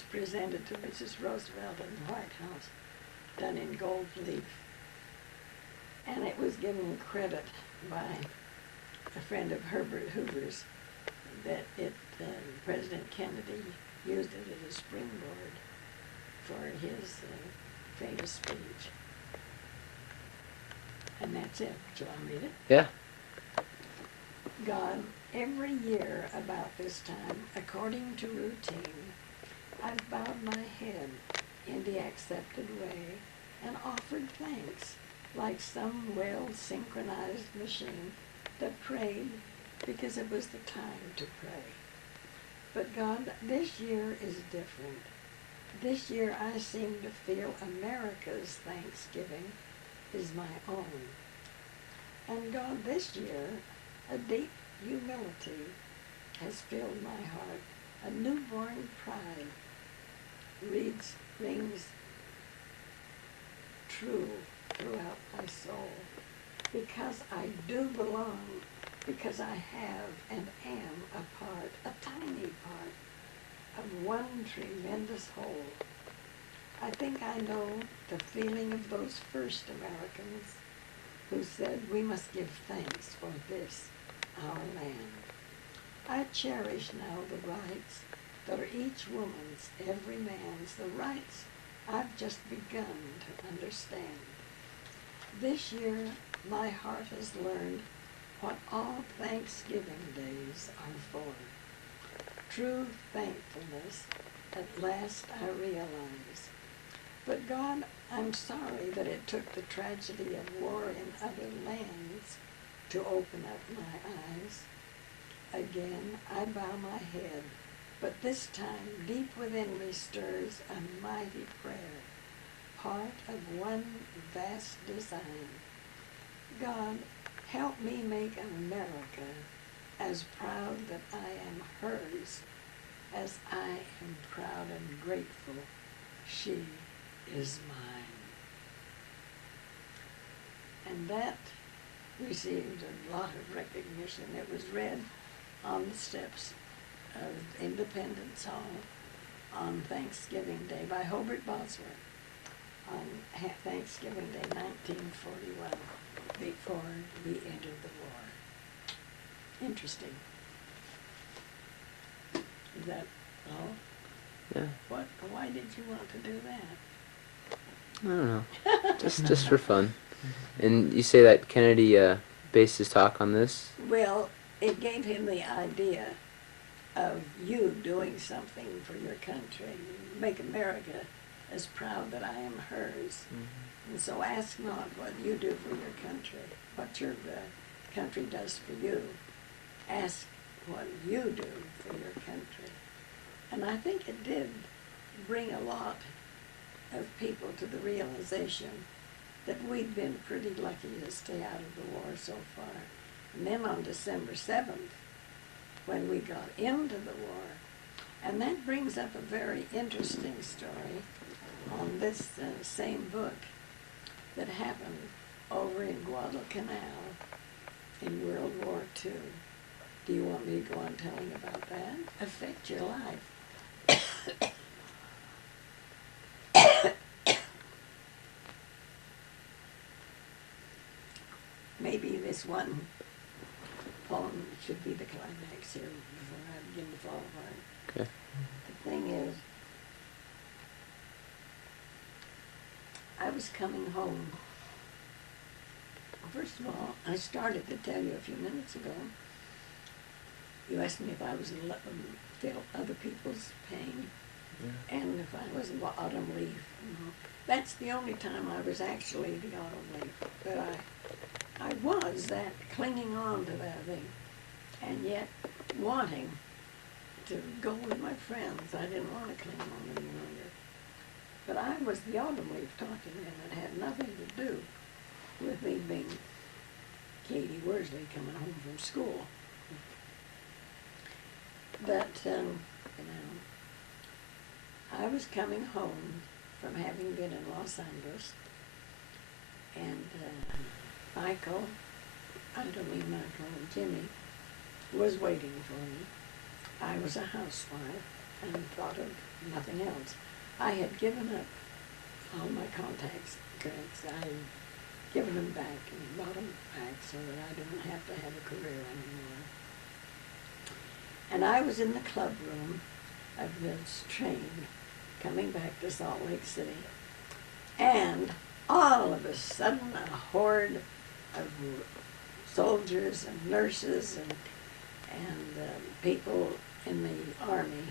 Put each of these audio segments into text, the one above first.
was presented to Mrs. Roosevelt in the White House, done in gold leaf. And it was given credit by a friend of Herbert Hoover's that President Kennedy used it as a springboard for his famous speech. And that's it. Shall I read it? Yeah. God, every year about this time, according to routine, I've bowed my head in the accepted way and offered thanks like some well-synchronized machine that prayed because it was the time to pray. But God, this year is different. This year I seem to feel America's Thanksgiving is my own. And God, this year, a deep humility has filled my heart. A newborn pride rings true throughout my soul. Because I do belong, because I have and am a part, a tiny part, of one tremendous whole. I think I know the feeling of those first Americans who said we must give thanks for this, our land. I cherish now the rights that are each woman's, every man's, the rights I've just begun to understand. This year, my heart has learned what all Thanksgiving days are for. True thankfulness, at last I realize. But God, I'm sorry that it took the tragedy of war in other lands to open up my eyes. Again, I bow my head, but this time deep within me stirs a mighty prayer, part of one vast design. God, help me make America as proud that I am hers as I am proud and grateful she is mine. And that received a lot of recognition. It was read on the steps of Independence Hall on Thanksgiving Day by Hobart Bosworth on Thanksgiving Day 1941, before we entered the war. Interesting. Is that all? Yeah. Why did you want to do that? I don't know. just for fun. And you say that Kennedy based his talk on this? Well, it gave him the idea of you doing something for your country. Make America as proud that I am hers. Mm-hmm. And so ask not what you do for your country, what your country does for you. Ask what you do for your country. And I think it did bring a lot of people to the realization that we'd been pretty lucky to stay out of the war so far. And then on December 7th, when we got into the war, and that brings up a very interesting story on this same book that happened over in Guadalcanal in World War II. Do you want me to go on telling about that? Affect your life. Maybe this one poem should be the climax here before I begin to fall apart. Okay. The thing is, I was coming home. First of all, I started to tell you a few minutes ago. You asked me if I was feel other people's pain, yeah, and if I was an autumn leaf. That's the only time I was actually the autumn leaf. But I was that, clinging on to that thing, and yet wanting to go with my friends. I didn't want to cling on any longer. But I was the autumn leaf talking, and it had nothing to do with me being Katie Worsley coming home from school. But, I was coming home from having been in Los Angeles, and Michael, I don't mean Michael, and Jimmy was waiting for me. I was a housewife and thought of nothing else. I had given up all my contacts drinks. I had given them back and bought them back so that I didn't have to have a career anymore. And I was in the club room of this train coming back to Salt Lake City, and all of a sudden a horde of soldiers and nurses and people in the army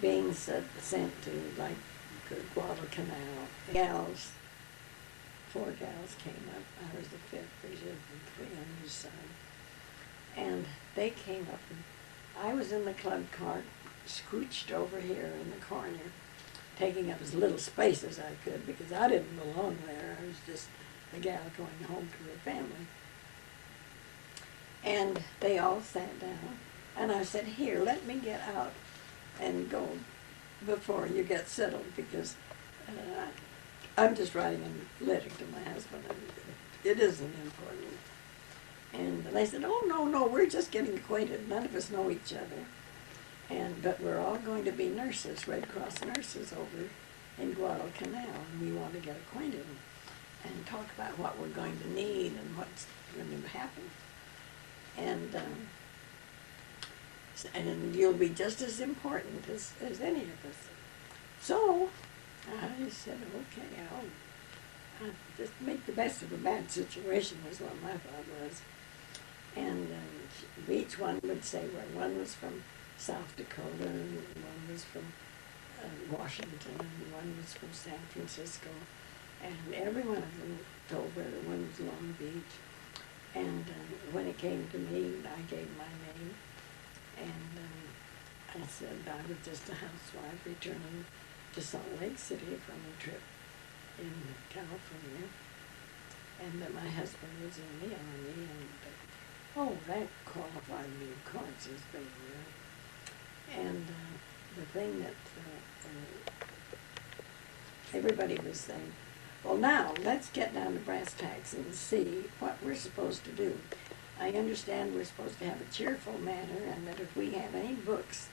being sent to like Guadalcanal. Gals, 4 gals came up. I was the 5th. There's 3 on each side. And they came up, and I was in the club car, scrooched over here in the corner, taking up as little space as I could because I didn't belong there. I was just a gal going home to her family. And they all sat down, and I said, "Here, let me get out and go before you get settled, because I'm just writing a letter to my husband, and it isn't important." And they said, "Oh, no, we're just getting acquainted. None of us know each other. But we're all going to be nurses, Red Cross nurses over in Guadalcanal, and we want to get acquainted and talk about what we're going to need and what's going to happen. And you'll be just as important as any of us." So I said, "Okay, I'll just make the best of a bad situation," was what my thought was. And each one would say where one was from South Dakota, and one was from Washington, and one was from San Francisco, and every one of them told where one was Long Beach. And when it came to me, I gave my name, and I said I was just a housewife returning to Salt Lake City from a trip in California, and that my husband was in the Army, and that qualified me, of course, as being there. And the thing that everybody was saying, "Well, now let's get down to brass tacks and see what we're supposed to do. I understand we're supposed to have a cheerful manner, and that if we have any books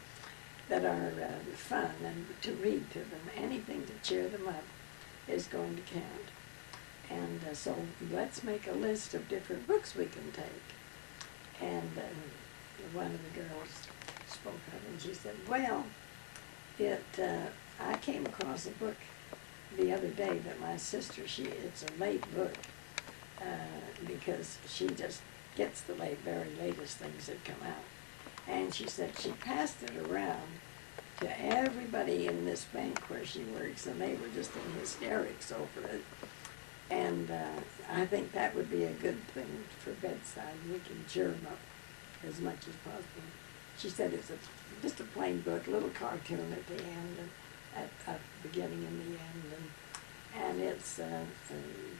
that are fun and to read to them, anything to cheer them up is going to count. And so let's make a list of different books we can take." And one of the girls spoke up, and she said, "Well, I came across a book the other day that my sister, it's a late book, because she just gets the very latest things that come out. And she said she passed it around to everybody in this bank where she works, and they were just in hysterics over it. And I think that would be a good thing for bedside. We can cheer them up as much as possible." She said it's just a plain book, a little cartoon at the end, and at the beginning and the end, and it's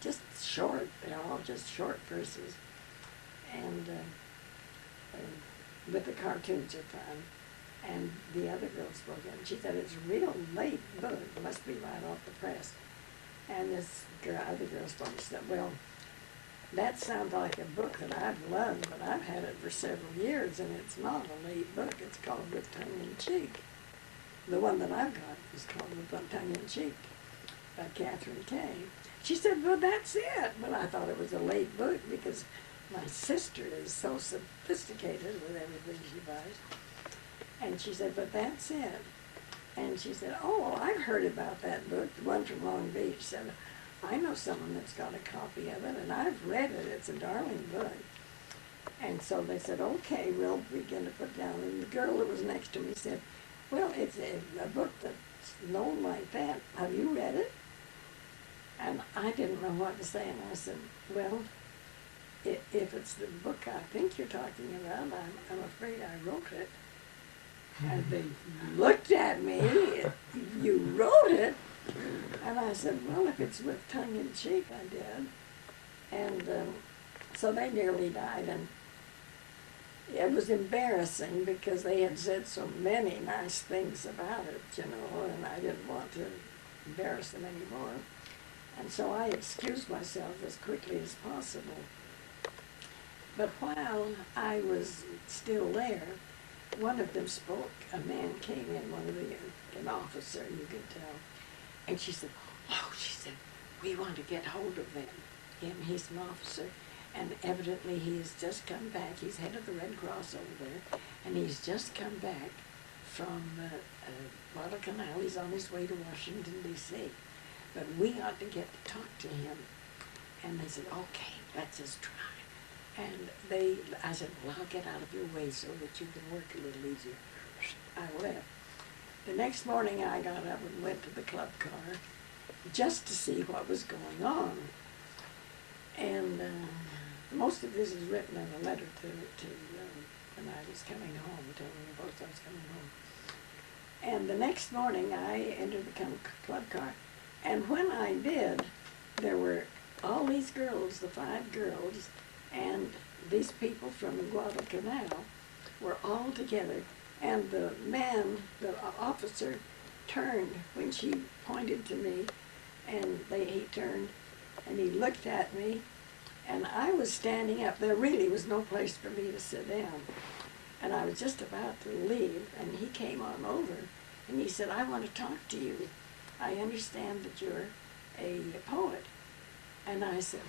just short. They're all just short verses, but the cartoons are fun. And the other girl spoke in. She said it's a real late book. It must be right off the press. And this other girl spoke. She said, "Well, that sounds like a book that I've loved, but I've had it for several years, and it's not a late book. It's called With Tongue in Cheek. The one that I've got is called With Tongue in Cheek by Kathryn Kay." She said, "Well, that's it." But I thought it was a late book because my sister is so sophisticated with everything she buys. And she said, "But that's it." And she said, "Oh, I've heard about that book, the one from Long Beach." She said, "I know someone that's got a copy of it, and I've read it. It's a darling book." And so they said, "Okay, we'll begin to put down." And the girl that was next to me said, "Well, it's a book that's known like that. Have you read it?" And I didn't know what to say, and I said, "Well, if it's the book I think you're talking about, I'm afraid I wrote it." And they looked at me. "You wrote it?" And I said, "Well, if it's With Tongue in Cheek, I did." And so they nearly died, and it was embarrassing because they had said so many nice things about it, and I didn't want to embarrass them anymore. And so I excused myself as quickly as possible. But while I was still there, one of them spoke. A man came in, one of the an officer, you could tell. And she said, oh, she said, we want to get hold of him. He's an officer, and evidently he has just come back. He's head of the Red Cross over there, and he's just come back from Guadalcanal. He's on his way to Washington, D.C. But we ought to get to talk to him. And they said, okay, let's just try. And I said, well, I'll get out of your way so that you can work a little easier. I left. The next morning I got up and went to the club car just to see what was going on. And most of this is written in a letter to when I was coming home, telling them both I was coming home. And the next morning I entered the club car. And when I did, there were all these girls, the 5 girls, and these people from Guadalcanal were all together. And the man, the officer, turned when she pointed to me, and he turned and he looked at me, and I was standing up. There really was no place for me to sit down. And I was just about to leave, and he came on over, and he said, I want to talk to you. I understand that you're a poet. And I said,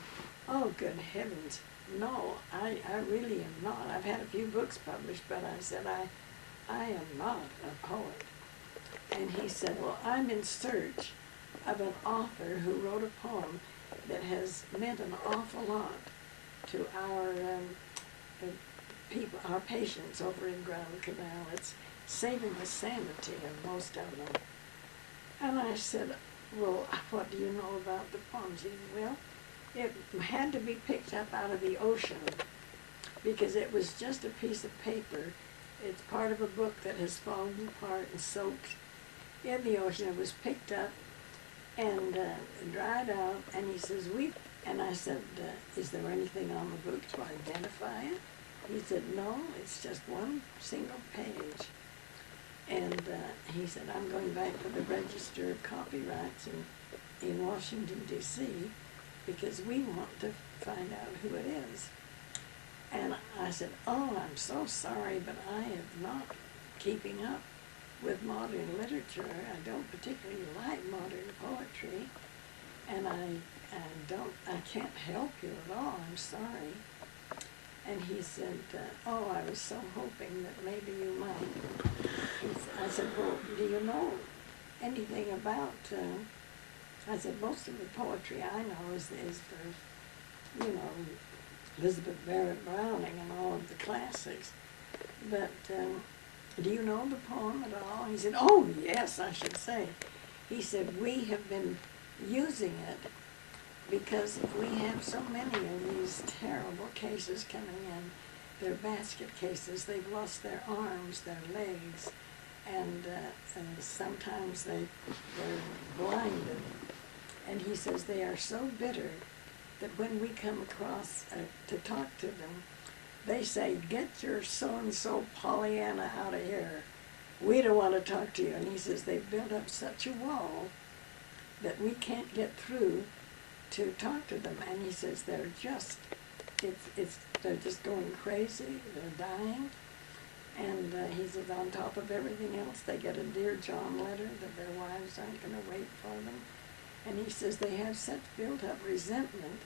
oh, good heavens, no, I really am not. I've had a few books published, but I said, I am not a poet. And he said, well, I'm in search of an author who wrote a poem that has meant an awful lot to our people, our patients over in Guadalcanal. It's saving the sanity of most of them. And I said, well, what do you know about the poems? He said, well, it had to be picked up out of the ocean because it was just a piece of paper. It's part of a book that has fallen apart and soaked in the ocean. It was picked up and dried out, and he says, and I said, is there anything on the book to identify it? He said, no, it's just one single page. And he said, I'm going back to the Register of Copyrights in Washington, D.C., because we want to find out who it is. And I said, oh, I'm so sorry, but I am not keeping up with modern literature. I don't particularly like modern poetry, and I can't help you at all. I'm sorry. And he said, oh, I was so hoping that maybe you might. I said, well, do you know anything about, I said, most of the poetry I know is for, Elizabeth Barrett Browning and all of the classics. But do you know the poem at all? He said, oh, yes, I should say. He said, we have been using it because we have so many of these terrible cases coming in. They're basket cases. They've lost their arms, their legs, and sometimes they're blinded. And he says they are so bitter that when we come across to talk to them, they say, get your so-and-so Pollyanna out of here. We don't want to talk to you. And he says they've built up such a wall that we can't get through to talk to them. And he says they're just going crazy. They're dying. And he says on top of everything else, they get a Dear John letter that their wives aren't going to wait for them. And he says they have such built-up resentment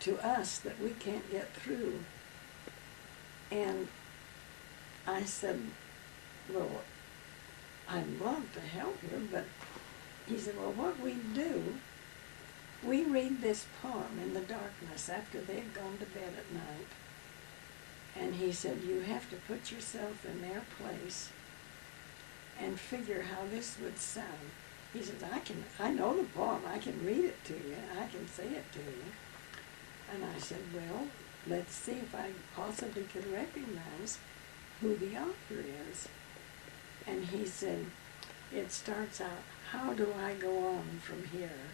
to us that we can't get through. And I said, well, I'd love to help you, but he said, well, what we do, we read this poem in the darkness after they've gone to bed at night. And he said, you have to put yourself in their place and figure how this would sound. He says, I know the poem, I can read it to you, I can say it to you. And I said, well, let's see if I possibly could recognize who the author is. And he said, it starts out, how do I go on from here?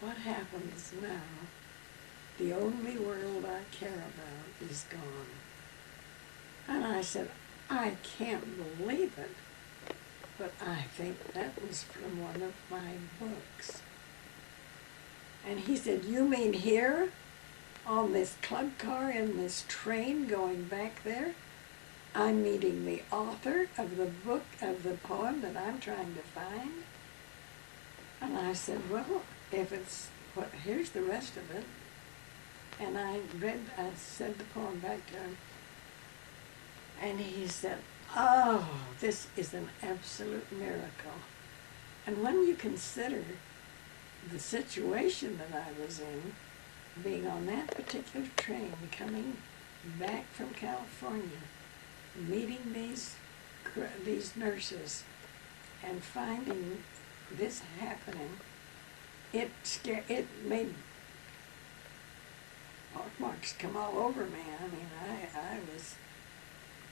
What happens now? The only world I care about is gone. And I said, I can't believe it. But I think that was from one of my books. And he said, you mean here? On this club car in this train going back there? I'm meeting the author of the book, of the poem that I'm trying to find. And I said, well, if it's, here's the rest of it. And I said the poem back to him. And he said, oh, this is an absolute miracle. And when you consider the situation that I was in, being on that particular train, coming back from California, meeting these nurses, and finding this happening, it made marks come all over me. I mean, I was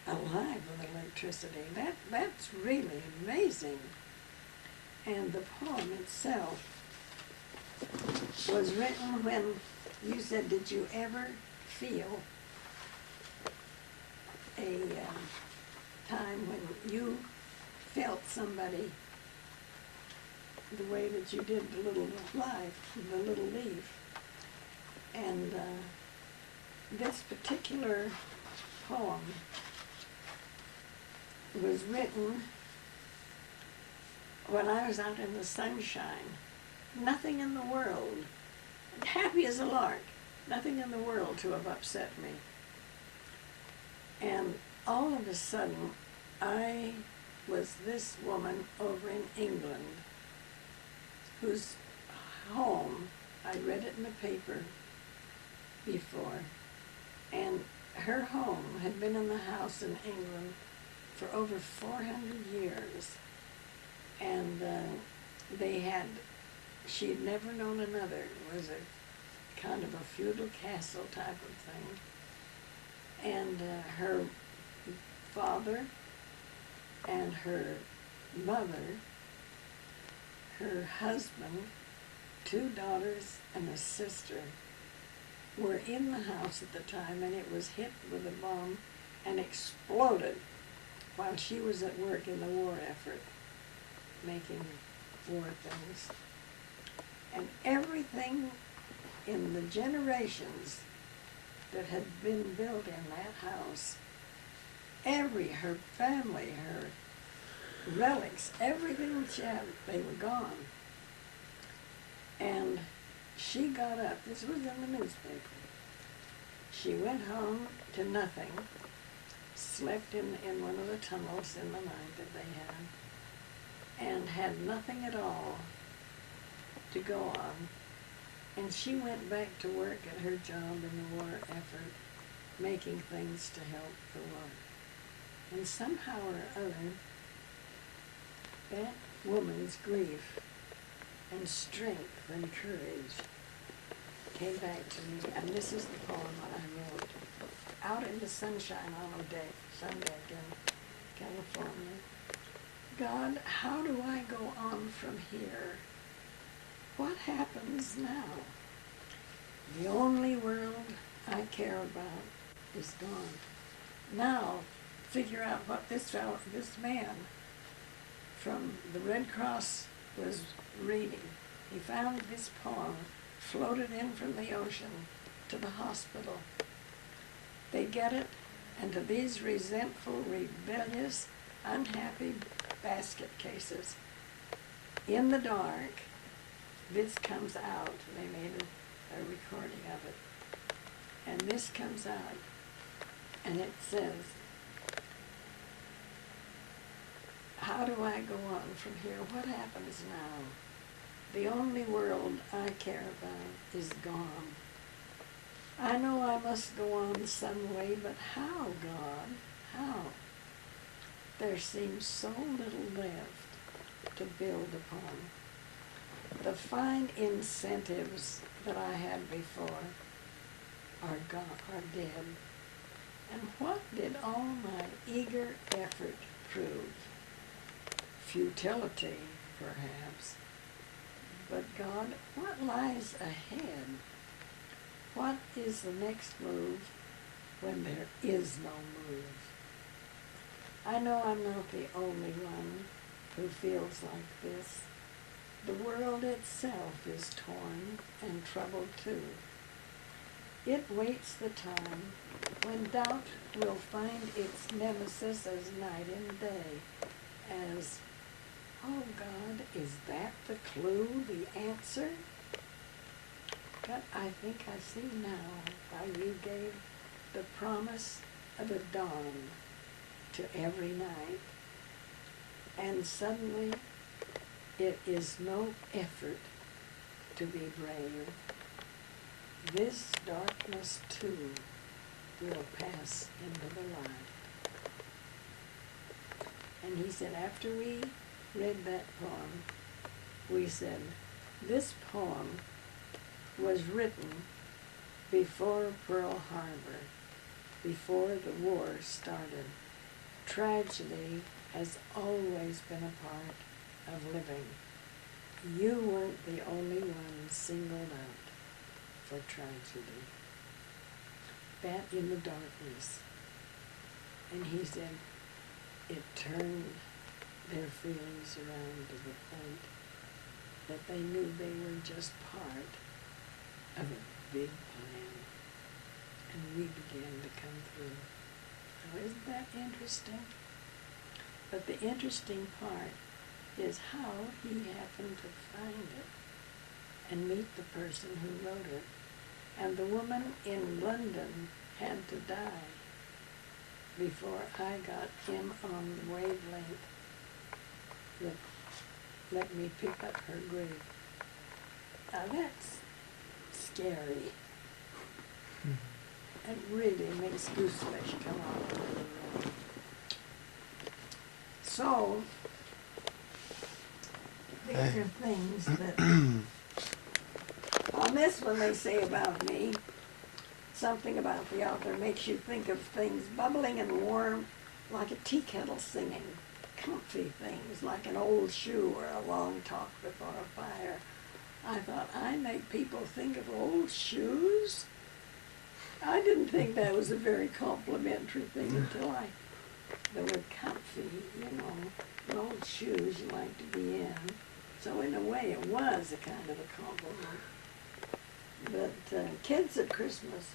alive with electricity. That's really amazing. And the poem itself was written when you said, did you ever feel a time when you felt somebody the way that you did the little life, the little leaf? And this particular poem was written when I was out in the sunshine. Nothing in the world, happy as a lark, nothing in the world to have upset me. And all of a sudden, I was this woman over in England whose home, I read it in the paper before, and her home had been in the house in England for over 400 years. And she had never known another. It was a kind of a feudal castle type of thing. And her father and her mother, her husband, 2 daughters and a sister were in the house at the time, and it was hit with a bomb and exploded while she was at work in the war effort, making war things. And everything in the generations that had been built in that house, her family, her relics, everything she had, they were gone. And she got up, this was in the newspaper, she went home to nothing, slept in one of the tunnels in the night that they had, and had nothing at all to go on. And she went back to work at her job in the war effort, making things to help the war. And somehow or other, that woman's grief and strength and courage came back to me. And this is the poem I wrote out in the sunshine on a Sunday in California. God, how do I go on from here? What happens now? The only world I care about is gone. Now, figure out what this man from the Red Cross was reading. He found this poem, floated in from the ocean to the hospital. They get it, and to these resentful, rebellious, unhappy basket cases, in the dark, this comes out. They made a recording of it. And this comes out, and it says, how do I go on from here? What happens now? The only world I care about is gone. I know I must go on some way, but how, God? How? There seems so little left to build upon. The fine incentives that I had before are gone, are dead. And what did all my eager effort prove? Futility, perhaps. But God, what lies ahead? What is the next move when there is no move? I know I'm not the only one who feels like this. The world itself is torn and troubled too. It waits the time When doubt will find its nemesis as night and day, as, oh God, is that the clue, the answer? But I think I see now why you gave the promise of a dawn to every night. And suddenly it is no effort to be brave. This darkness too will pass into the light. And he said, after we read that poem, we said, this poem was written before Pearl Harbor, before the war started. Tragedy has always been a part of living. You weren't the only one singled out for tragedy. That in the darkness. And he said, it turned their feelings around to the point that they knew they were just part of a big plan. And we began to come through. Now, isn't that interesting? But the interesting part is how he happened to find it and meet the person who wrote it. And the woman in London had to die before I got him on the wavelength that let me pick up her grief. Now that's scary. It really makes gooseflesh come on. So, these are things that, on this one they say about me, something about the author makes you think of things bubbling and warm like a tea kettle singing, comfy things like an old shoe or a long talk before a fire. I thought, I make people think of old shoes? I didn't think that was a very complimentary thing until the word comfy, you know, old shoes you like to be in. So in a way it was a kind of a compliment. But kids at Christmas,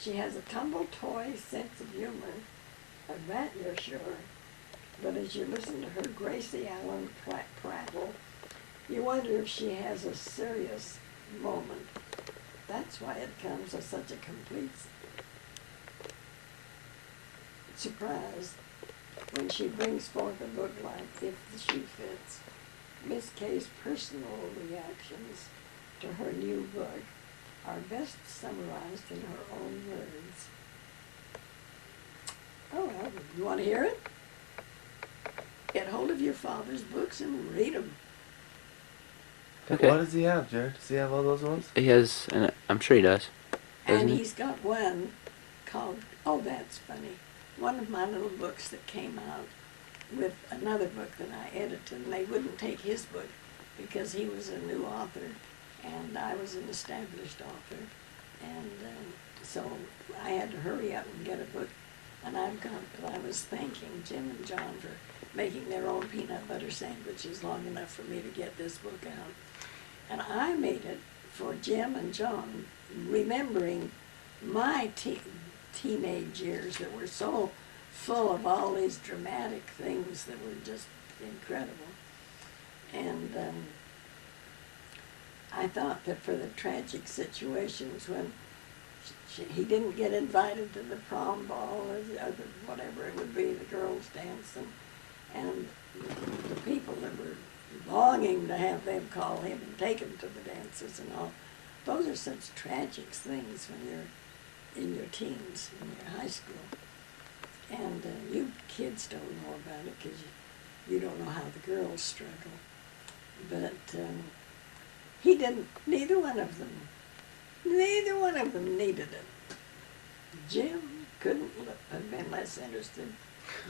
she has a tumble toy sense of humor, of that you're sure. But as you listen to her Gracie Allen prattle, you wonder if she has a serious moment. That's why it comes as such a complete surprise when she brings forth a book like If the Shoe Fits. Miss Kay's personal reactions to her new book are best summarized in her own words. Oh, well, you want to hear it? Get hold of your father's books and read them. Okay. What does he have, Jared? Does he have all those ones? He has, and I'm sure he does. And he's got one called, oh, that's funny, one of my little books that came out with another book that I edited, and they wouldn't take his book because he was a new author, and I was an established author, and so I had to hurry up and get a book, and I was thanking Jim and John for making their own peanut butter sandwiches long enough for me to get this book out. And I made it for Jim and John, remembering my teenage years that were so full of all these dramatic things that were just incredible. And I thought that for the tragic situations when he didn't get invited to the prom ball or the whatever it would be, the girls' dance, and the people that were longing to have them call him and take him to the dances and all. Those are such tragic things when you're in your teens, in your high school. And you kids don't know about it because you don't know how the girls struggle. But he didn't, neither one of them needed it. Jim couldn't have been less interested.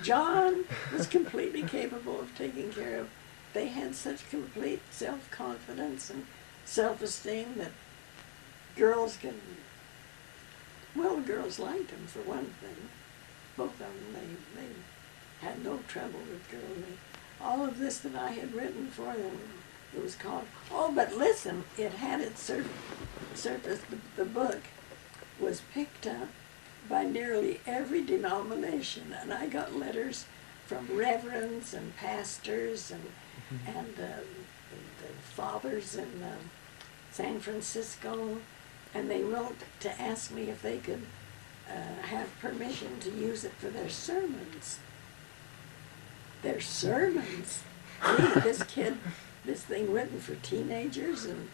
John was completely capable of taking care of. They had such complete self-confidence and self-esteem that girls could, well, girls liked him for one thing. Both of them, they had no trouble with girls. All of this that I had written for them, it was called, oh, but listen, it had its surface, the book was picked up by nearly every denomination, and I got letters from reverends and pastors and the fathers in San Francisco, and they wrote to ask me if they could have permission to use it for their sermons. Their sermons? Gee, this thing written for teenagers and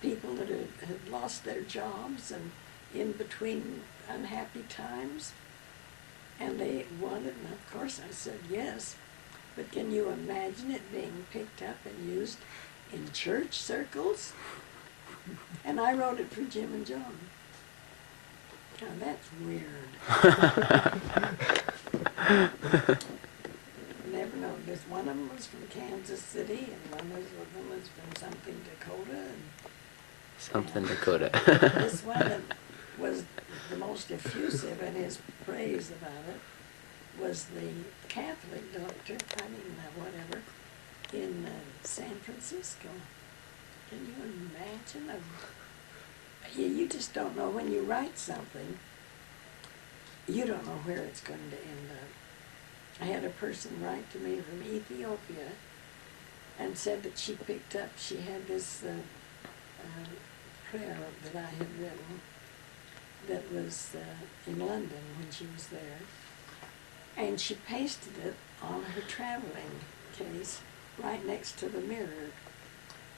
people that had lost their jobs and in between unhappy times. And they wanted, and of course I said yes. But can you imagine it being picked up and used in church circles? And I wrote it for Jim and John. Now that's weird. Never know. This one of them was from Kansas City, and one of them was from something Dakota. Something Dakota. This one that was the most effusive in his praise about it was the Catholic doctor, whatever, in San Francisco. Can you imagine? You just don't know when you write something, you don't know where it's going to end up. I had a person write to me from Ethiopia and said that she picked up, she had this prayer that I had written that was in London when she was there, and she pasted it on her traveling case right next to the mirror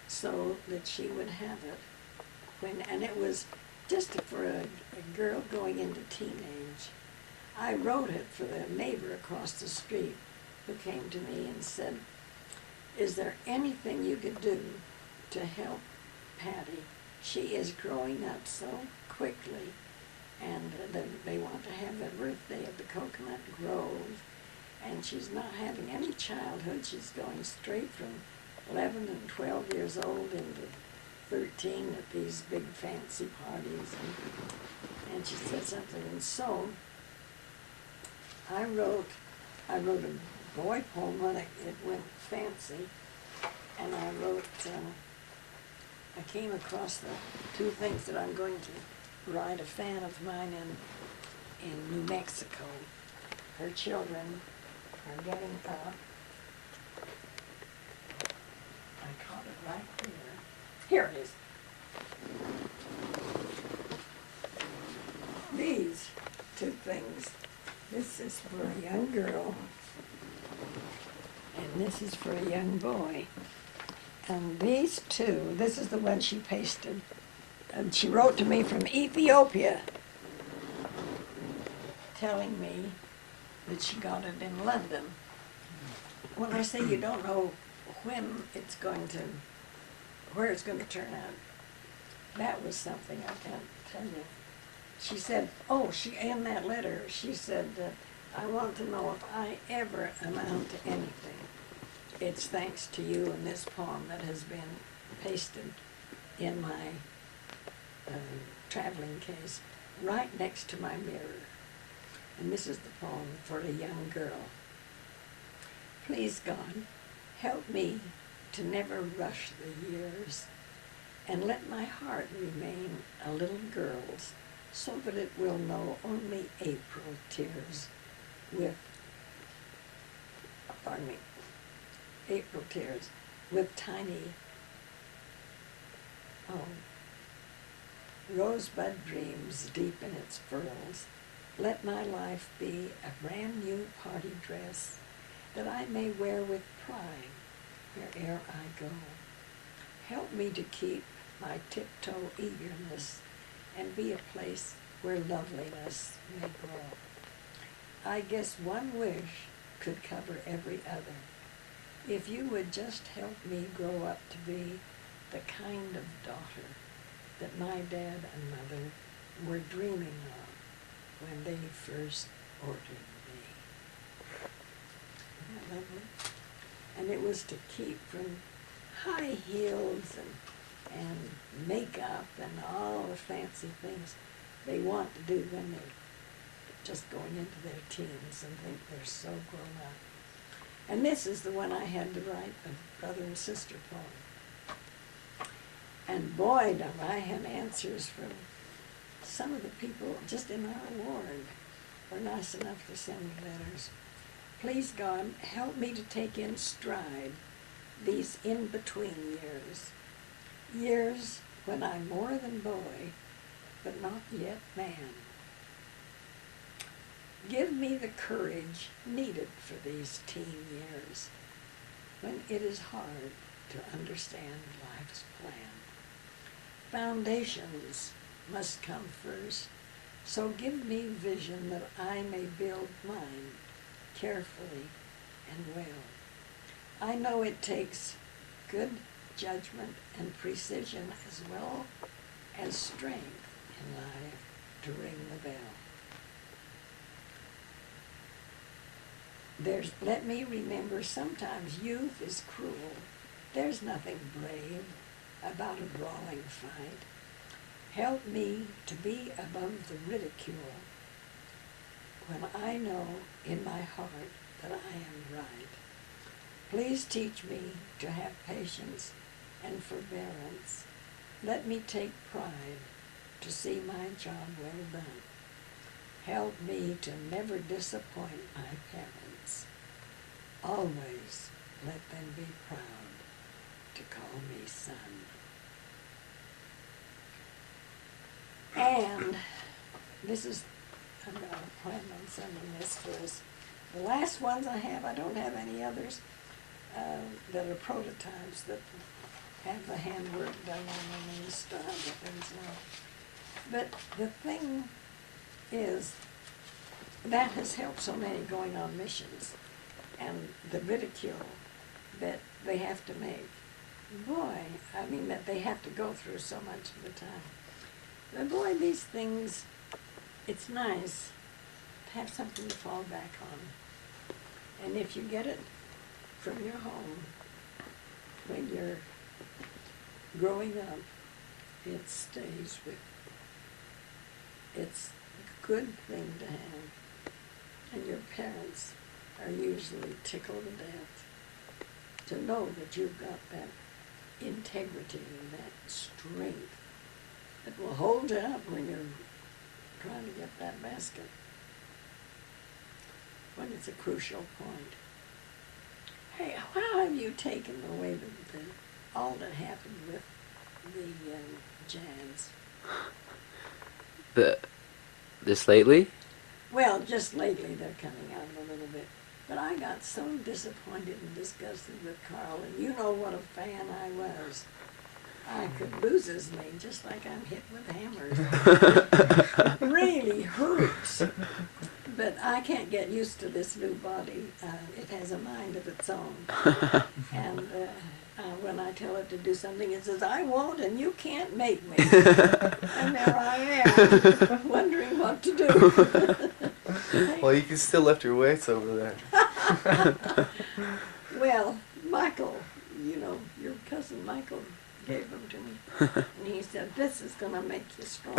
so that she would have it and it was just for a girl going into teenage. I wrote it for the neighbor across the street who came to me and said, is there anything you could do to help Patty? She is growing up so quickly, and they want to have their birthday at the Coconut Grove, and she's not having any childhood. She's going straight from 11 and 12 years old into 13 at these big fancy parties, and she said something, and so I wrote a boy poem when it went fancy, and I wrote, I came across the two things that I'm going to write. A fan of mine in New Mexico, her children are getting up. I caught it right there. Here it is. These two things. This is for a young girl, and this is for a young boy. And these two, this is the one she pasted. And she wrote to me from Ethiopia, telling me that she got it in London. When I say you don't know when it's going to, where it's going to turn out, that was something I can't tell you. She said, in that letter, she said, I want to know if I ever amount to anything. It's thanks to you and this poem that has been pasted in my traveling case right next to my mirror. And this is the poem for a young girl. Please, God, help me to never rush the years, and let my heart remain a little girl's, so that it will know only April tears April tears with tiny rosebud dreams deep in its furls. Let my life be a brand new party dress that I may wear with pride where'er I go. Help me to keep my tiptoe eagerness and be a place where loveliness may grow. I guess one wish could cover every other. If you would just help me grow up to be the kind of daughter that my dad and mother were dreaming of when they first ordered me. Isn't that lovely? And it was to keep from high heels and makeup and all the fancy things they want to do when they're just going into their teens and think they're so grown up. And this is the one I had to write, a brother and sister poem. And boy, do I have answers from some of the people just in our ward were nice enough to send me letters. Please, God, help me to take in stride these in-between years. Years when I'm more than boy, but not yet man. Give me the courage needed for these teen years, when it is hard to understand life's plan. Foundations must come first, so give me vision that I may build mine carefully and well. I know it takes good judgment and precision as well as strength in life to ring the bell. Let me remember sometimes youth is cruel. There's nothing brave about a brawling fight. Help me to be above the ridicule when I know in my heart that I am right. Please teach me to have patience and forbearance. Let me take pride to see my job well done. Help me to never disappoint my parents. Always let them be proud to call me son. And this is, I'm going to plan on sending this to us. The last ones I don't have any others that are prototypes that have the handwork done on them and style the things now. But the thing is, that has helped so many going on missions, and the ridicule that they have to make. Boy, I mean that they have to go through so much of the time. But boy, these things, it's nice to have something to fall back on. And if you get it from your home, when you're growing up, it stays with you. It's a good thing to have. And your parents are usually tickled to death to know that you've got that integrity and that strength that will hold you up when you're trying to get that basket, when it's a crucial point. Hey, how have you taken away all that happened with the jazz? This lately? Well, just lately they're coming out a little bit. But I got so disappointed and disgusted with Carl, and you know what a fan I was. I could lose his name just like I'm hit with hammers. It really hurts. But I can't get used to this new body. It has a mind of its own. And when I tell it to do something, it says, I won't and you can't make me. And there I am, wondering what to do. Well, you can still lift your weights over there. Well, Michael, you know, your cousin Michael gave them to me. And he said, this is going to make you strong.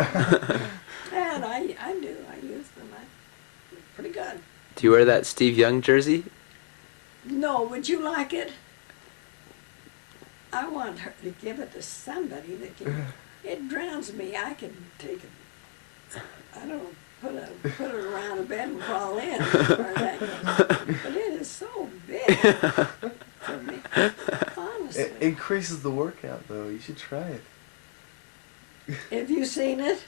And I do. I use them. Pretty good. Do you wear that Steve Young jersey? No, would you like it? I want her to give it to somebody that can. It drowns me. I can take it. I don't put it around a bed and crawl in. But it is so big for me. Honestly. It increases the workout, though. You should try it. Have you seen it?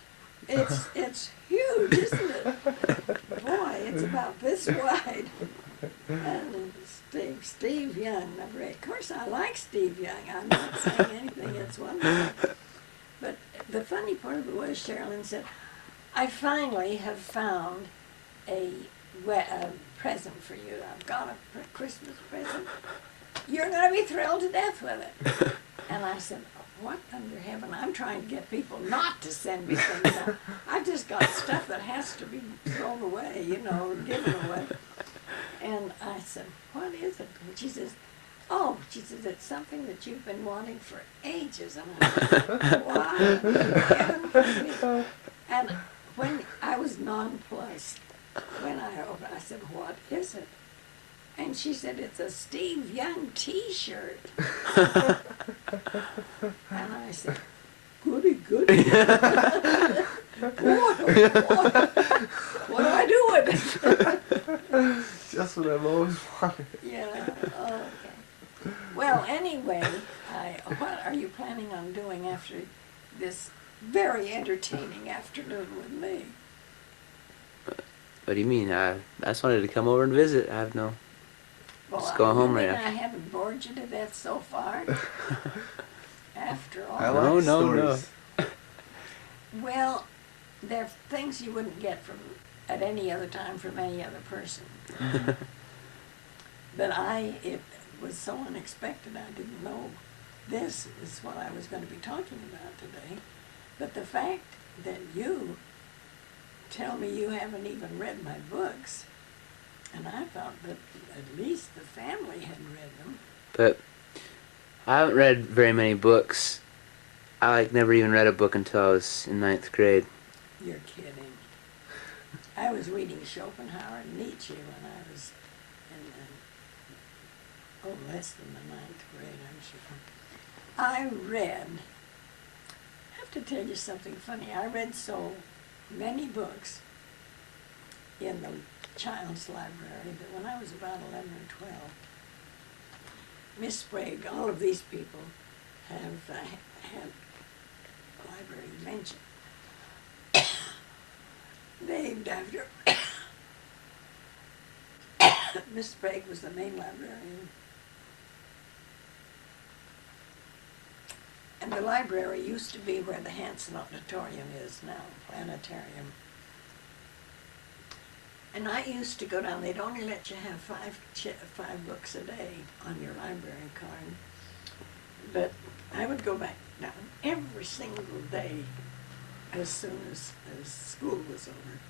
It's huge, isn't it? Boy, it's about this wide. And Steve Young, of course I like Steve Young. I'm not saying anything, it's wonderful. But the funny part of it was, Sherilyn said, I finally have found a present for you. I've got a Christmas present. You're going to be thrilled to death with it. And I said, what under heaven? I'm trying to get people not to send me things. I've just got stuff that has to be thrown away, you know, given away. And I said, what is it? And she says, it's something that you've been wanting for ages. And I said, why? And when I was nonplussed, when I opened, I said, what is it? And she said, it's a Steve Young T-shirt. And I said, goody, goody. What do I do with it? Just what I've always wanted. Yeah, okay. Well, anyway, what are you planning on doing after this very entertaining afternoon with me? What do you mean? I just wanted to come over and visit. I have no. Well, Just going home you right mean after. I haven't bored you to death so far? After all. I No, like no, stories. Well, they're things you wouldn't get from at any other time from any other person. But it was so unexpected, I didn't know this is what I was going to be talking about today. But the fact that you tell me you haven't even read my books, and I thought that at least the family had read them. But I haven't read very many books. I never even read a book until I was in 9th grade. You're kidding. I was reading Schopenhauer and Nietzsche when I was in less than the 9th grade, I'm sure. I have to tell you something funny. I read so many books in the child's library that when I was about 11 or 12, Miss Sprague, all of these people have had library mentioned, named after Miss Sprague was the main librarian. And the library used to be where the Hanson Auditorium is now, planetarium. And I used to go down, they'd only let you have five books a day on your library card. But I would go back down every single day as soon as school was over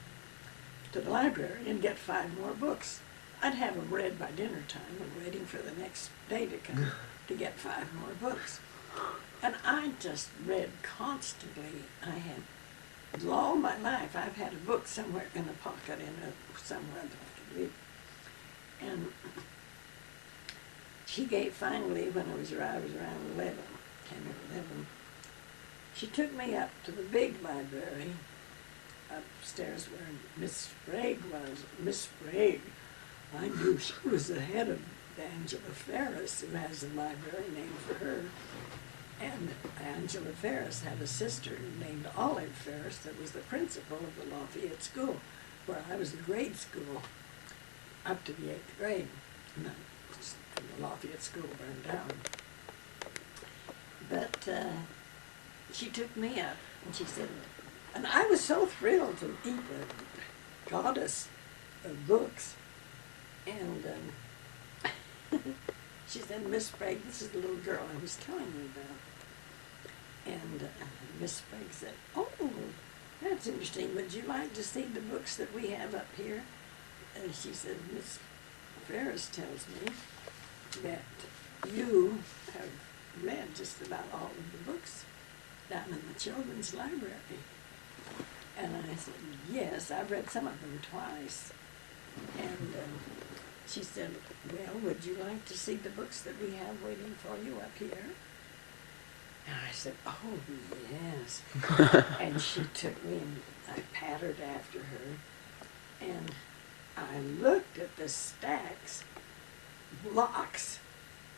to the library and get 5 more books. I'd have them read by dinner time and waiting for the next day to come to get 5 more books. And I just read constantly. I had, all my life, I've had a book somewhere in a pocket somewhere that I could read. And she finally, when I was around 11, 10 or 11, she took me up to the big library upstairs where Miss Sprague was. Miss Sprague, I knew she was the head of Angela Ferris, who has a library named for her. And Angela Ferris had a sister named Olive Ferris that was the principal of the Lafayette School, where I was in grade school up to the 8th grade. And the Lafayette School burned down. But she took me up and she said, and I was so thrilled to meet the goddess of books. And she said, Miss Sprague, this is the little girl I was telling you about. And Miss Sprague said, oh, that's interesting. Would you like to see the books that we have up here? And she said, Miss Ferris tells me that you have read just about all of the books down in the children's library. And I said, yes, I've read some of them twice. And she said, well, would you like to see the books that we have waiting for you up here? And I said, oh, yes. And she took me and I pattered after her. And I looked at the stacks, blocks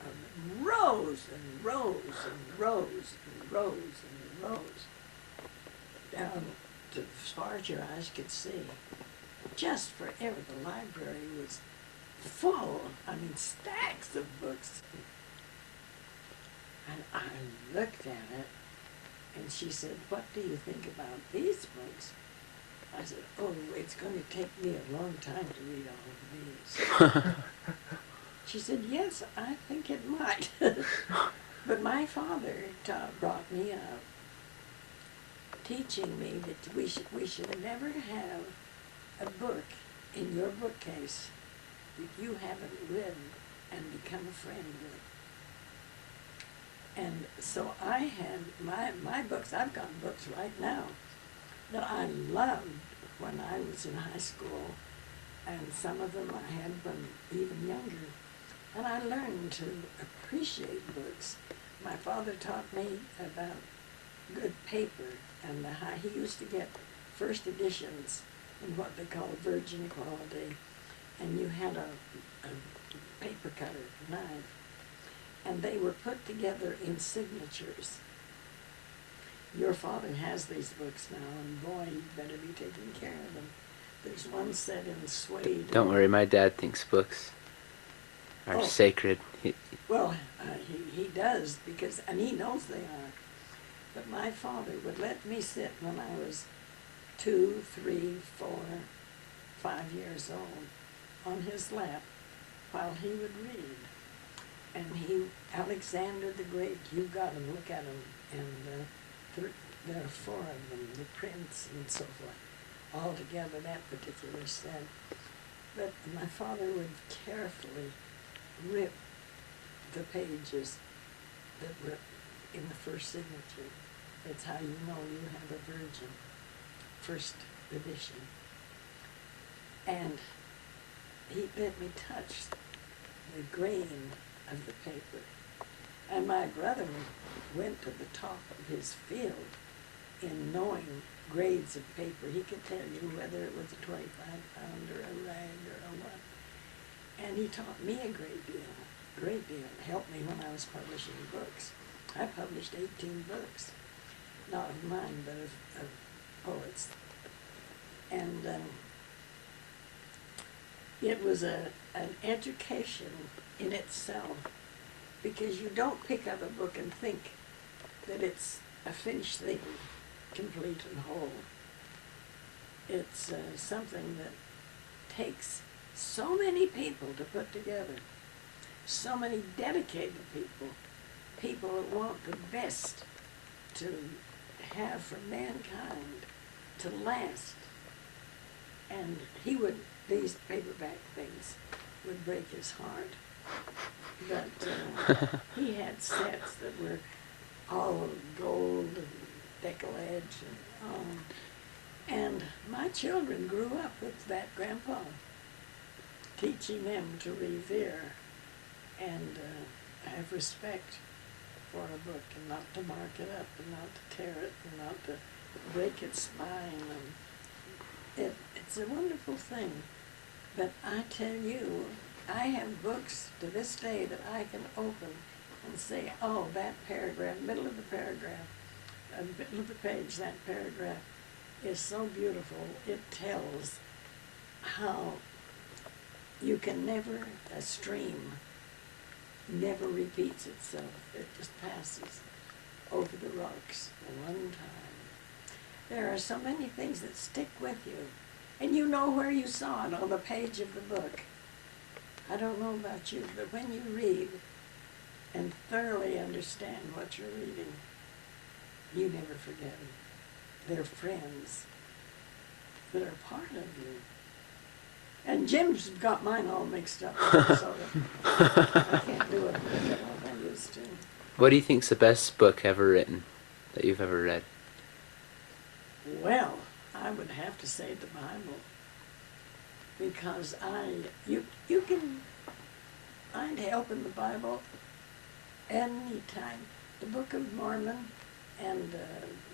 of rows and rows and rows and rows and rows, down to as far as your eyes could see. Just forever, the library was full, stacks of books. And I looked at it, and she said, what do you think about these books? I said, oh, it's going to take me a long time to read all of these. She said, yes, I think it might. But my father brought me up, teaching me that we should never have a book in your bookcase that you haven't read and become a friend with. And so I had my books, I've got books right now that I loved when I was in high school, and some of them I had when even younger. And I learned to appreciate books. My father taught me about good paper, and he used to get first editions in what they call virgin quality, and you had a paper cutter knife, and they were put together in signatures. Your father has these books now, and boy, you better be taking care of them. There's one set in suede. Don't worry, my dad thinks books are sacred. Well, he does, because, and he knows they are. But my father would let me sit when I was 2, 3, 4, 5 years old on his lap while he would read. And Alexander the Great, you've got to look at them, and there are 4 of them, the prince and so forth, all together, that particular set. But my father would carefully rip the pages that were in the first signature. That's how you know you have a virgin, first edition. And he let me touch the grain of the paper. And my brother went to the top of his field in knowing grades of paper. He could tell you whether it was a 25-pound or a rag or a what. And he taught me a great deal. Helped me when I was publishing books. I published 18 books, not of mine, but of poets. And it was an education in itself, because you don't pick up a book and think that it's a finished thing, complete and whole. It's something that takes so many people to put together, so many dedicated people that want the best to have for mankind to last. And these paperback things would break his heart. But he had sets that were all of gold and decollage and my children grew up with that grandpa, teaching them to revere and have respect for a book, and not to mark it up, and not to tear it, and not to break its spine. And it's a wonderful thing. But I tell you, I have books to this day that I can open and say, oh, that paragraph, middle of the paragraph, middle of the page, that paragraph is so beautiful. It tells how you can never, a stream never repeats itself. It just passes over the rocks one time. There are so many things that stick with you, and you know where you saw it on the page of the book. I don't know about you, but when you read and thoroughly understand what you're reading, you never forget them. They're friends that are part of you. And Jim's got mine all mixed up, so I can't do it like I used to. What do you think's the best book ever written that you've ever read? Well, I would have to say the Bible, because you can find help in the Bible any time. The Book of Mormon and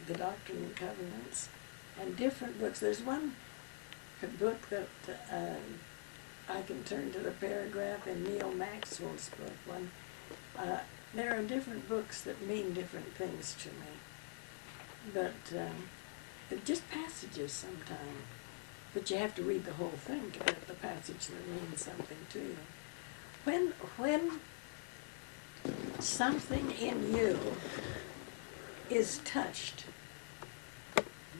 the Doctrine and Covenants and different books. There's one book that I can turn to the paragraph in Neil Maxwell's book. There are different books that mean different things to me, but they're just passages sometimes. But you have to read the whole thing to get the passage that means something to you. When something in you is touched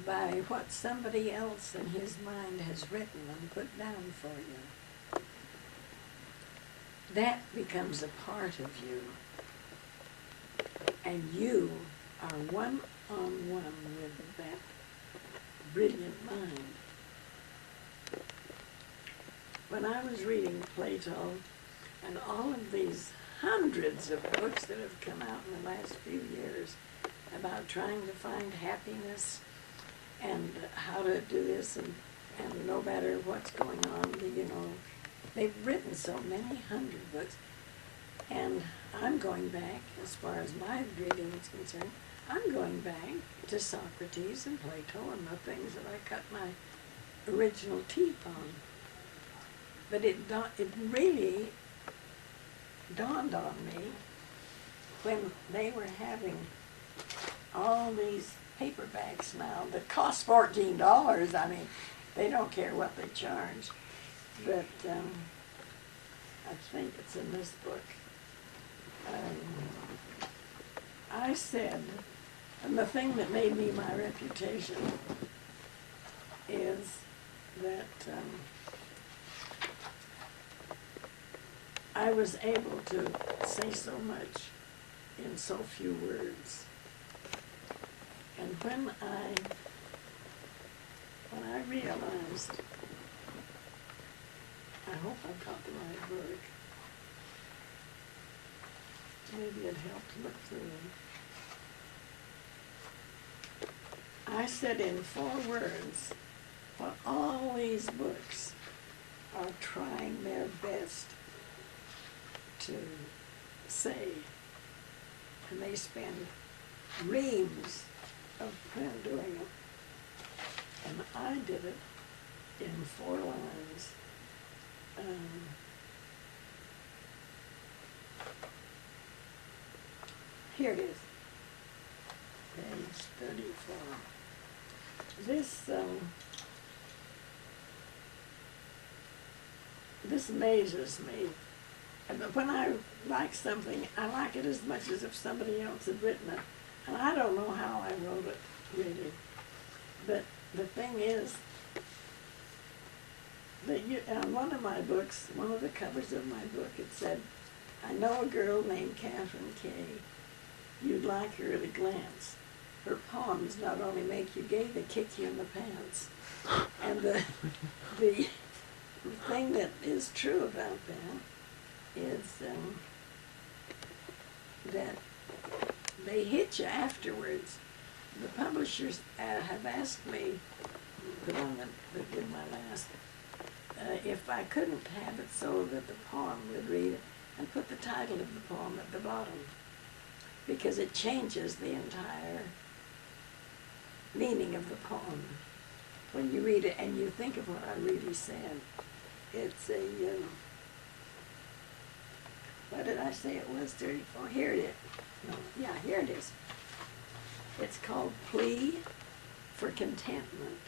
by what somebody else in his mind has written and put down for you, that becomes a part of you, and you are one-on-one with that brilliant mind. When I was reading Plato and all of these hundreds of books that have come out in the last few years about trying to find happiness and how to do this, and no matter what's going on, they've written so many hundred books. And I'm going back, as far as my reading is concerned, I'm going back to Socrates and Plato and the things that I cut my original teeth on. But it really dawned on me when they were having all these paperbacks now that cost $14. I mean, they don't care what they charge. But I think it's in this book. I said, and the thing that made me my reputation is that I was able to say so much in so few words. And when I realized, I hope I've got the right book. Maybe it helped to look through them. I said in 4 words what all these books are trying their best to say. And they spend reams of print doing it. And I did it in 4 lines. Here it is, page 34. This amazes me. But when I like something, I like it as much as if somebody else had written it. And I don't know how I wrote it, really. But the thing is, that on one of my books, one of the covers of my book, it said, I know a girl named Kathryn K. You'd like her at a glance. Her poems not only make you gay, they kick you in the pants. And the thing that is true about that is that they hit you afterwards. The publishers have asked me, the one that did my last, if I couldn't have it so that the poem would read it and put the title of the poem at the bottom, because it changes the entire meaning of the poem when you read it and you think of what I really said. It's a, what did I say it was, 34? Here it is. No, yeah, here it is. It's called Plea for Contentment.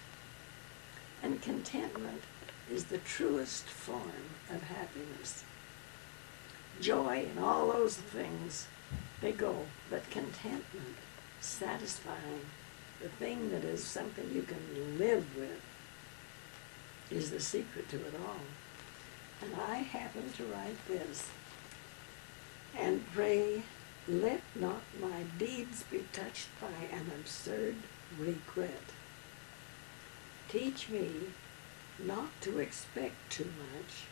And contentment is the truest form of happiness. Joy and all those things, they go, but contentment, satisfying, the thing that is something you can live with, is the secret to it all. And I happen to write this, and pray, let not my deeds be touched by an absurd regret. Teach me not to expect too much,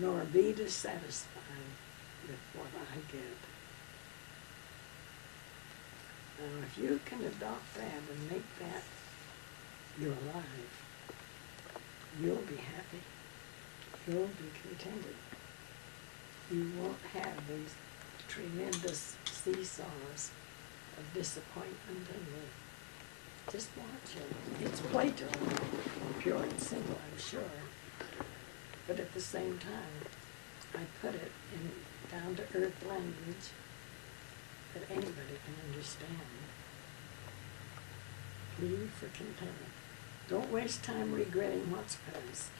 nor be dissatisfied with what I get. Now, if you can adopt that and make that your life, you'll be happy. You'll be contented. You won't have these tremendous seesaws of disappointment and just watch it. It's Plato, pure and simple, I'm sure. But at the same time, I put it in down-to-earth language that anybody can understand. Plea for contentment. Don't waste time regretting what's past.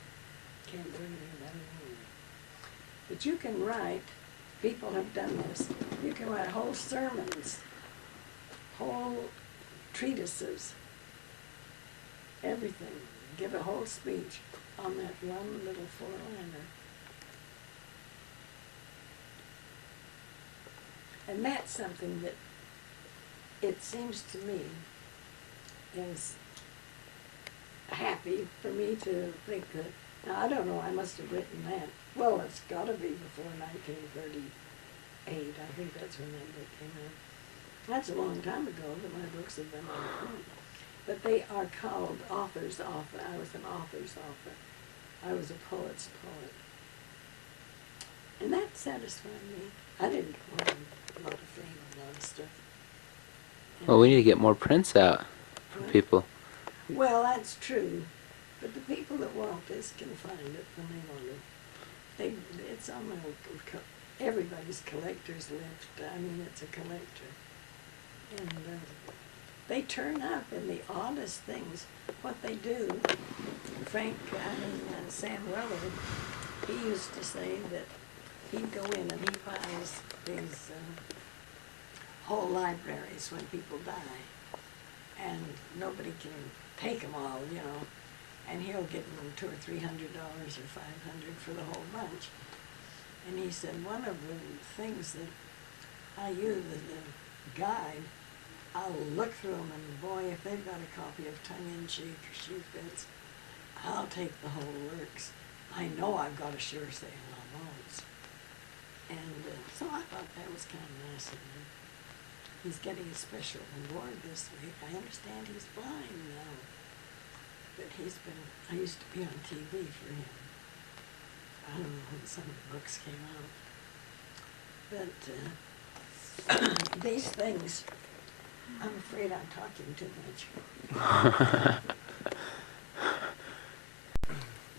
Can't do anything about it anyway. But you can write, people have done this, you can write whole sermons, whole treatises, everything. Give a whole speech on that one little 4-liner. And that's something that it seems to me is happy for me to think that, now I don't know, I must have written that. Well, it's got to be before 1938. I think that's when that book came out. That's a long time ago that my books have been on print. But they are called author's author. I was an author's author. I was a poet's poet. And that satisfied me. I didn't want a lot of fame, a lot of stuff. Well, we need to get more prints out for people. Well, that's true, but the people that want this can find it when they want it. It's on everybody's collector's list. I mean, it's a collector. And they turn up in the oddest things. What they do, Sam Weller, he used to say that he'd go in and he buys these whole libraries when people die. And nobody can take them all, you know. And he'll get them $200 or $300 or $500 for the whole bunch. And he said one of the things that I use as a guide, I'll look through them, and boy, if they've got a copy of Tongue-in-Cheek or Shoe Fits, I'll take the whole works. I know I've got a sure sale on those. And so I thought that was kind of nice of him. He's getting a special award this week. I understand he's blind now. But I used to be on TV for him. I don't know when some of the books came out. But these things, I'm afraid I'm talking too much.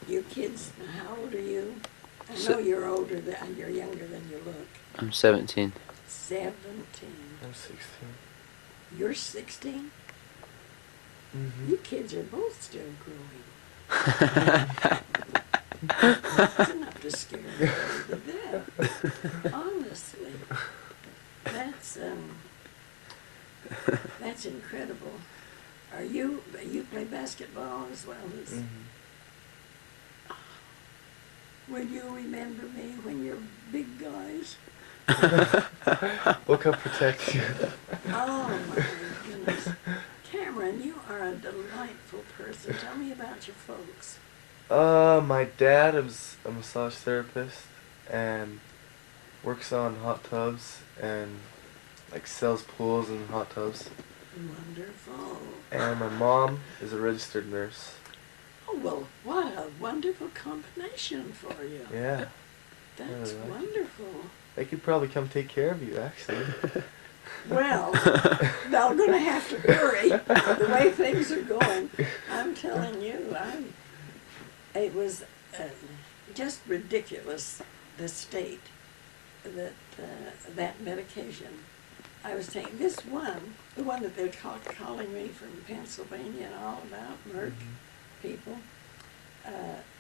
You kids, how old are you? I know you're you're younger than you look. I'm 17. 17. I'm 16. You're 16? Mm-hmm. You kids are both still growing. That's enough to scare me to death. Honestly. That's incredible. You play basketball as well as... Mm-hmm. Will you remember me when you're big guys? We'll come protect you. Oh my goodness. Cameron, you are a delightful person. Tell me about your folks. My dad is a massage therapist and works on hot tubs and like sells pools and hot tubs. Wonderful. And my mom is a registered nurse. Oh, well, what a wonderful combination for you. Yeah. That's really like wonderful. They could probably come take care of you, actually. Well, they're going to have to hurry. The way things are going, I'm telling you, it was just ridiculous, the state that that medication. I was taking this one, the one that they're calling me from Pennsylvania and all about, Merck people.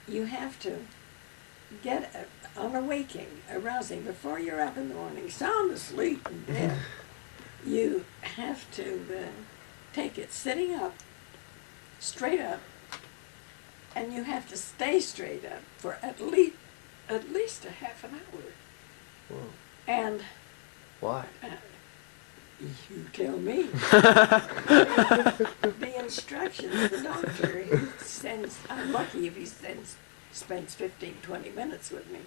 You have to get on awaking, arousing, before you're up in the morning, sound asleep in bed. You have to take it sitting up, straight up, and you have to stay straight up for at least a half an hour. Whoa. And Why? you tell me. The instructions, the doctor, he sends, I'm lucky if he spends 15, 20 minutes with me.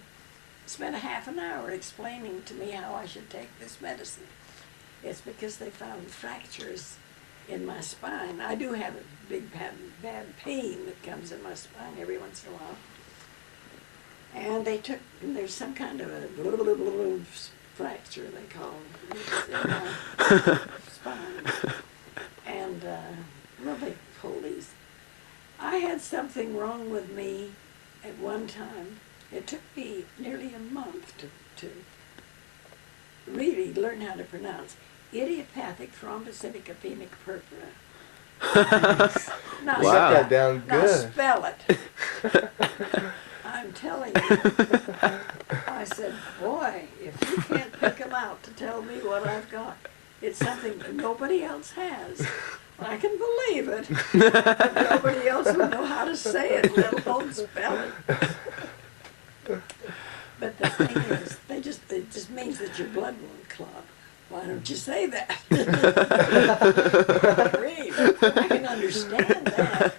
Spent a half an hour explaining to me how I should take this medicine. It's because they found fractures in my spine. I do have a big bad pain that comes in my spine every once in a while. And there's some kind of a fracture, they call it, in my spine. And, they pull these. I had something wrong with me at one time. It took me nearly a month to really learn how to pronounce idiopathic thrombocytopenic purpura. Now, You got that down now good. spell it. I'm telling you. I said, boy, if you can't pick them out to tell me what I've got, it's something that nobody else has. I can believe it. Nobody else would know how to say it, let alone spell it. But the thing is, it just means that your blood won't clot. Why don't you say that? I can understand that.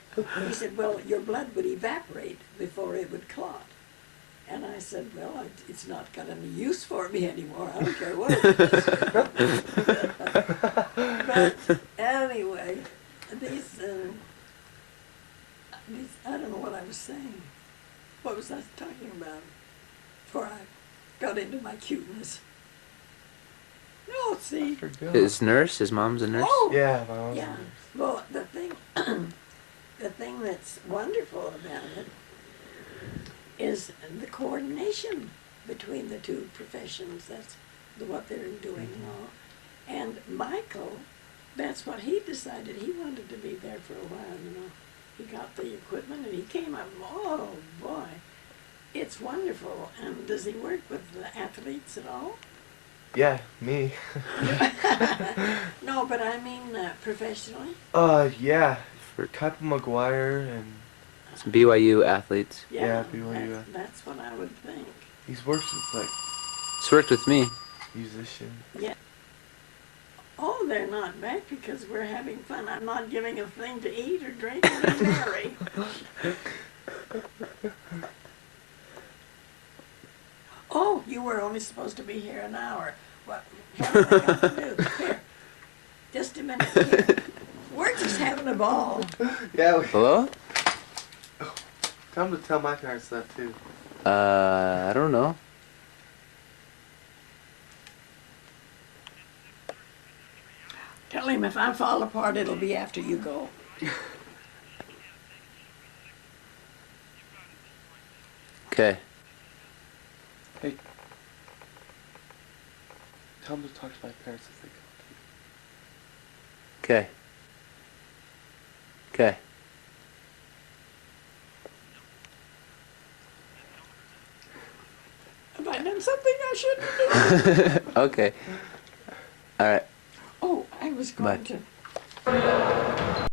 He said, well, your blood would evaporate before it would clot. And I said, well, it's not got any use for me anymore. I don't care what it is. But anyway, these, I don't know what I was saying. What was I talking about before I got into my cuteness? No, see. Forgot. His nurse? His mom's a nurse? Oh, Yeah, my mom's a yeah. nurse. Well, the thing, the thing that's wonderful about it is the coordination between the two professions. That's what they're doing now. And Michael, that's what he decided. He wanted to be there for a while, you know. He got the equipment and he came up, oh boy, it's wonderful. And does he work with the athletes at all? Yeah, me. No, but I mean professionally. Yeah. For Kappa McGuire and some BYU athletes. Yeah, BYU. That's what I would think. he's worked with like He's worked with me. musicians. Yeah. Oh, they're not back because we're having fun. I'm not giving a thing to eat or drink or be merry. Oh, you were only supposed to be here an hour. What have I got to do? Here, just a minute. Here. We're just having a ball. Yeah. Hello? Tell him to tell my parents that too. I don't know. Tell him if I fall apart, it'll be after you go. Okay. Hey. Tell him to talk to my parents if they come. Okay. Okay. Have I done something I shouldn't do? Okay. All right. Oh, I was going Bye. to.